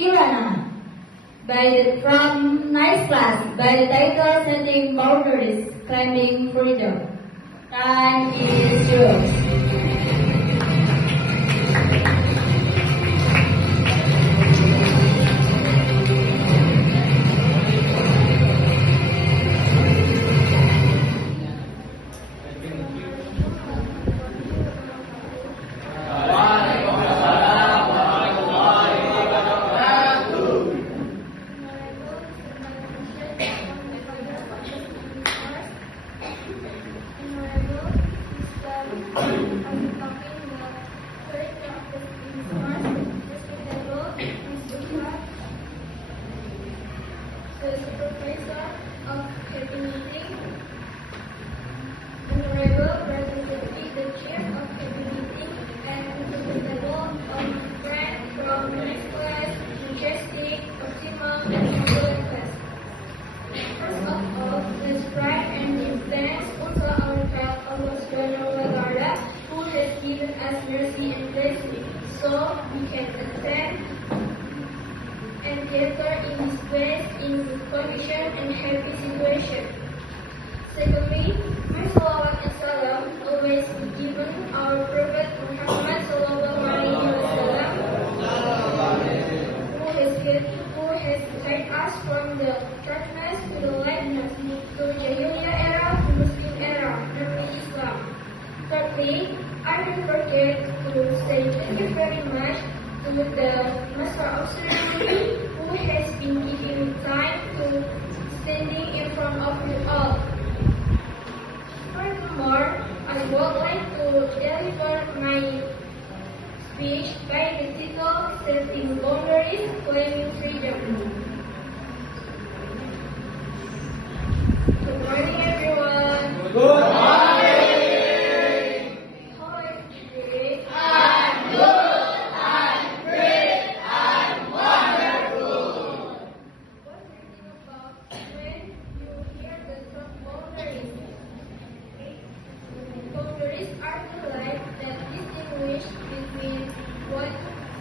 Irana from ninth class by the title Setting Boundaries, Claiming Freedom. Time is yours. The supervisor of happy meeting, Honorable Representative, the chair of happy meeting, and representative of friends from next class, majestic, optimal, and excellent class. First of all, let's pray and give thanks unto our God, Allah Subhanahu wa Taala, who has given us mercy and blessing, so we can attend and gather in His place in good condition and happy situation. Secondly, my salawat and salam always be given our Prophet Muhammad sallallahu alaihi wasallam, who has guided us from the darkness to the lightness, to the Jahiliyyah era to Muslim era, namely Islam. Thirdly, I don't forget to say thank you very much to the Master of Ceremony, who has been giving me time to standing in front of you all. Furthermore, I would like to deliver my speech by the title Setting Boundaries, Claiming Freedom. Good morning, everyone. Good morning. How are you today? I'm good. I'm great. I'm wonderful. What do you think about when you hear the term boundaries? Boundaries are the lines that distinguish between what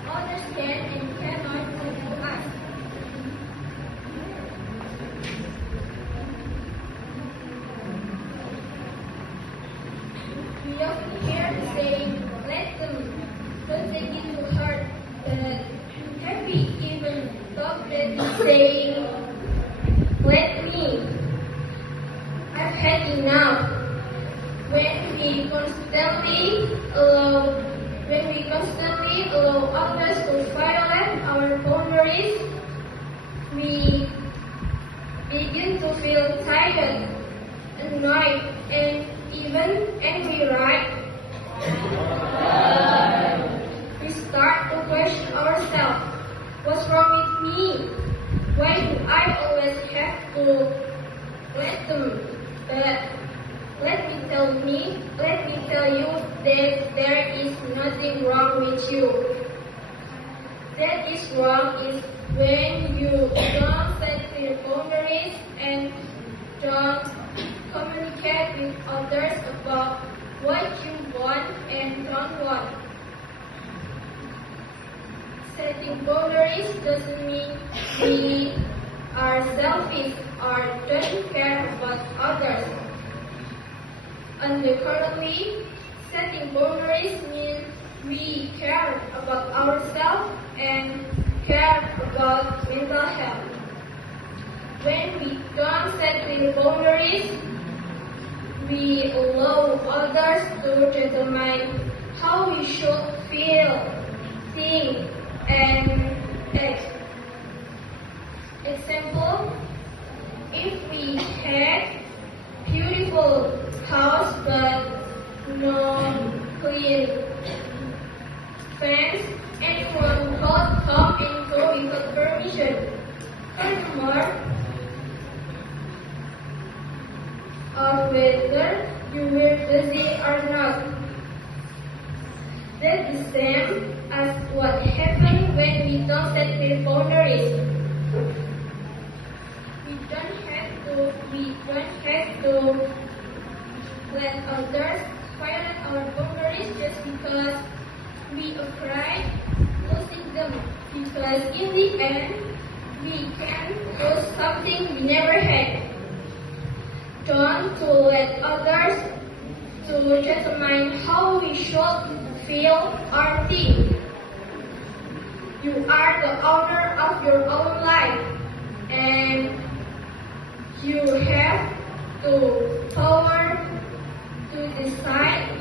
others can and cannot do to us. We often hear the saying, let them, don't take it to heart. Have we even thought that the saying, let me? I've had enough. When we constantly allow others to violate our boundaries, we begin to feel tired, annoyed, and even angry, right? We start to question ourselves. What's wrong with me? Why do I always have to let them? But let me tell you that there is nothing wrong with you. That is wrong is when you don't set clear boundaries and don't communicate with others about what you want and don't want. Setting boundaries doesn't mean we are selfish or don't care about others. On the contrary, setting boundaries means we care about ourselves and care about mental health. When we don't set clear boundaries, we allow others to determine how we should feel, think, and act. Example, if we had beautiful house but no clean fence, anyone could come and go without permission. Furthermore, of whether you were busy or not. That's the same as what happens when we don't set clear boundaries. We don't have to let others violate our boundaries just because we afraid losing them because in the end, we can lose something we never had. Don't to let others to determine how we should feel or think. You are the owner of your own life, and you have the power to decide